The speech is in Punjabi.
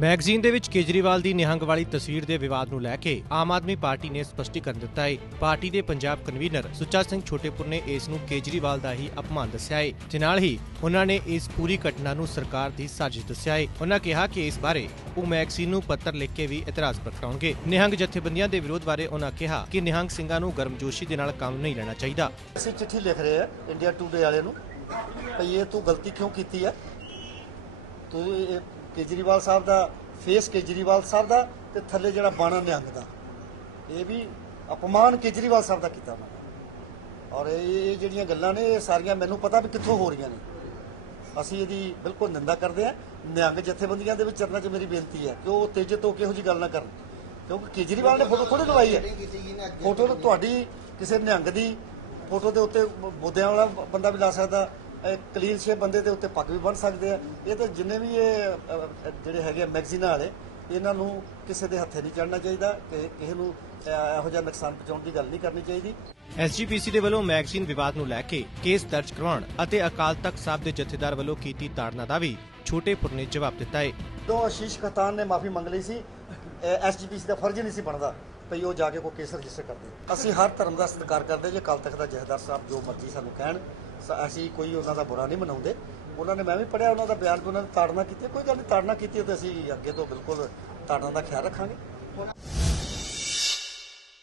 ਮੈਗਜ਼ੀਨ ਦੇ ਵਿੱਚ ਕੇਜਰੀਵਾਲ ਦੀ ਨਿਹੰਗ ਵਾਲੀ ਤਸਵੀਰ ਦੇ ਵਿਵਾਦ ਨੂੰ ਲੈ ਕੇ ਆਮ ਆਦਮੀ ਪਾਰਟੀ ਨੇ ਸਪਸ਼ਟੀਕਰਨ ਦਿੱਤਾ ਹੈ ਪਾਰਟੀ ਦੇ ਪੰਜਾਬ ਕਨਵੀਨਰ ਸੁੱਚਾ ਸਿੰਘ ਛੋਟੇਪੁਰ ਨੇ ਇਸ ਨੂੰ ਕੇਜਰੀਵਾਲ ਦਾ ਹੀ ਅਪਮਾਨ ਦੱਸਿਆ ਹੈ ਤੇ ਨਾਲ ਹੀ ਉਹਨਾਂ ਨੇ ਇਸ ਪੂਰੀ ਘਟਨਾ ਨੂੰ ਸਰਕਾਰ ਦੀ ਸਾਜ਼ਿਸ਼ ਦੱਸਿਆ ਹੈ ਉਹਨਾਂ ਕਿਹਾ ਕਿ ਇਸ ਬਾਰੇ ਉਹ ਮੈਗਜ਼ੀਨ ਨੂੰ ਪੱਤਰ ਲਿਖ ਕੇ ਵੀ ਇਤਰਾਜ਼ ਪ੍ਰਗਟਾਉਣਗੇ। ਨਿਹੰਗ ਜਥੇਬੰਦੀਆਂ ਦੇ ਵਿਰੋਧ ਬਾਰੇ ਉਹਨਾਂ ਕਿਹਾ ਕਿ ਨਿਹੰਗ ਸਿੰਘਾਂ ਨੂੰ ਗਰਮਜੋਸ਼ੀ ਦੇ ਨਾਲ ਕੰਮ ਨਹੀਂ ਲੈਣਾ ਚਾਹੀਦਾ। ਅਸੀਂ ਚਿੱਠੀ ਲਿਖ ਰਹੇ ਆ ਇੰਡੀਆ ਟੂਡੇ ਵਾਲੇ ਨੂੰ, ਭਈ ਇਹ ਤੂੰ ਗਲਤੀ ਕਿਉਂ ਕੀਤੀ ਹੈ ਤੂੰ ਕੇਜਰੀਵਾਲ ਸਾਹਿਬ ਦਾ, ਫੇਸ ਕੇਜਰੀਵਾਲ ਸਾਹਿਬ ਦਾ ਤੇ ਥੱਲੇ ਜਿਹੜਾ ਬਾਣਾ ਨਿਹੰਗ ਦਾ। ਇਹ ਵੀ ਅਪਮਾਨ ਕੇਜਰੀਵਾਲ ਸਾਹਿਬ ਦਾ ਕੀਤਾ ਉਹਨਾਂ ਨੇ। ਔਰ ਇਹ ਜਿਹੜੀਆਂ ਗੱਲਾਂ ਨੇ, ਇਹ ਸਾਰੀਆਂ ਮੈਨੂੰ ਪਤਾ ਵੀ ਕਿੱਥੋਂ ਹੋ ਰਹੀਆਂ ਨੇ। ਅਸੀਂ ਇਹਦੀ ਬਿਲਕੁਲ ਨਿੰਦਾ ਕਰਦੇ ਹਾਂ। ਨਿਹੰਗ ਜਥੇਬੰਦੀਆਂ ਦੇ ਵਿੱਚ ਚਰਨਾਂ 'ਚ ਮੇਰੀ ਬੇਨਤੀ ਹੈ ਕਿ ਉਹ ਤੇਜਤ ਹੋ ਕੇ ਇਹੋ ਜੀ ਗੱਲ ਨਾ ਕਰਨ। ਕਿਉਂਕਿ ਕੇਜਰੀਵਾਲ ਨੇ ਫੋਟੋ ਥੋੜੀ ਲਵਾਈ ਹੈ। ਫੋਟੋ ਤੁਹਾਡੀ ਕਿਸੇ ਨਿਹੰਗ ਦੀ ਫੋਟੋ ਦੇ ਉੱਤੇ ਬੋਦਿਆਂ ਵਾਲਾ ਬੰਦਾ ਵੀ ਲਾ ਸਕਦਾ। ਕਲੀਨ ਸ਼ੇਪ ਬੰਦੇ ਦੇ ਉੱਤੇ ਪੱਗ ਵੀ ਬੰਨ ਸਕਦੇ ਆ। ਇਹ ਤਾਂ ਜਿੰਨੇ ਵੀ ਇਹ ਜਿਹੜੇ ਹੈਗੇ ਮੈਗਜ਼ੀਨਾਂ ਵਾਲੇ ਇਹਨਾਂ ਨੂੰ ਕਿਸੇ ਦੇ ਹੱਥੇ ਨਹੀਂ ਚੜਨਾ ਚਾਹੀਦਾ ਕਿ ਕਿਸੇ ਨੂੰ ਇਹੋ ਜਿਹਾ ਨੁਕਸਾਨ ਪਹੁੰਚਾਉਣ ਦੀ ਗੱਲ ਨਹੀਂ ਕਰਨੀ ਚਾਹੀਦੀ। ਐਸਜੀਪੀਸੀ ਦੇ ਵੱਲੋਂ ਮੈਗਜ਼ੀਨ ਵਿਵਾਦ ਨੂੰ ਲੈ ਕੇ ਕੇਸ ਦਰਜ ਕਰਵਾਉਣ ਅਤੇ ਅਕਾਲ ਤਖਤ ਸਾਹਿਬ ਦੇ ਜਥੇਦਾਰ ਵੱਲੋਂ ਕੀਤੀ ਤਾੜਨਾ ਦਾ ਵੀ ਛੋਟੇਪੁਰ ਨੇ ਜਵਾਬ ਦਿੱਤਾ ਹੈ ਤੋਂ ਆਸ਼ੀਸ਼ ਖਤਾਨ ਨੇ ਮਾਫੀ ਮੰਗ ਲਈ ਸੀ ਐਸਜੀਪੀਸੀ ਦਾ ਫਰਜ਼ ਨਹੀਂ ਸੀ ਬਣਦਾ। ਭਈ ਉਹ ਜਾ ਕੇ ਕੋਈ ਕੇਸ ਰਜਿਸਟਰ ਕਰਦੇ ਅਸੀਂ ਹਰ ਧਰਮ ਦਾ ਸਤਿਕਾਰ ਕਰਦੇ ਜੇ ਕੱਲ ਤੱਕ ਦਾ ਜਥੇਦਾਰ ਸਾਹਿਬ ਜੋ ਮਰਜ਼ੀ ਸਾਨੂੰ ਕਹਿਣ ਅਸੀਂ ਕੋਈ ਉਹਨਾਂ ਦਾ ਬੁਰਾ ਨਹੀਂ ਮਨਾਉਂਦੇ। ਉਹਨਾਂ ਨੇ ਮੈਂ ਵੀ ਪੜਿਆ ਉਹਨਾਂ ਦਾ ਬਿਆਨ ਕਿ ਉਹਨਾਂ ਨੇ ਤਾੜਨਾ ਕੀਤੀ। ਹੈ। ਕੋਈ ਗੱਲ ਨਹੀਂ, ਤਾੜਨਾ ਕੀਤੀ ਹੈ ਤੇ ਅਸੀਂ ਅੱਗੇ ਤੋਂ ਬਿਲਕੁਲ ਤਾੜਨਾ ਦਾ ਖਿਆਲ ਰੱਖਾਂਗੇ।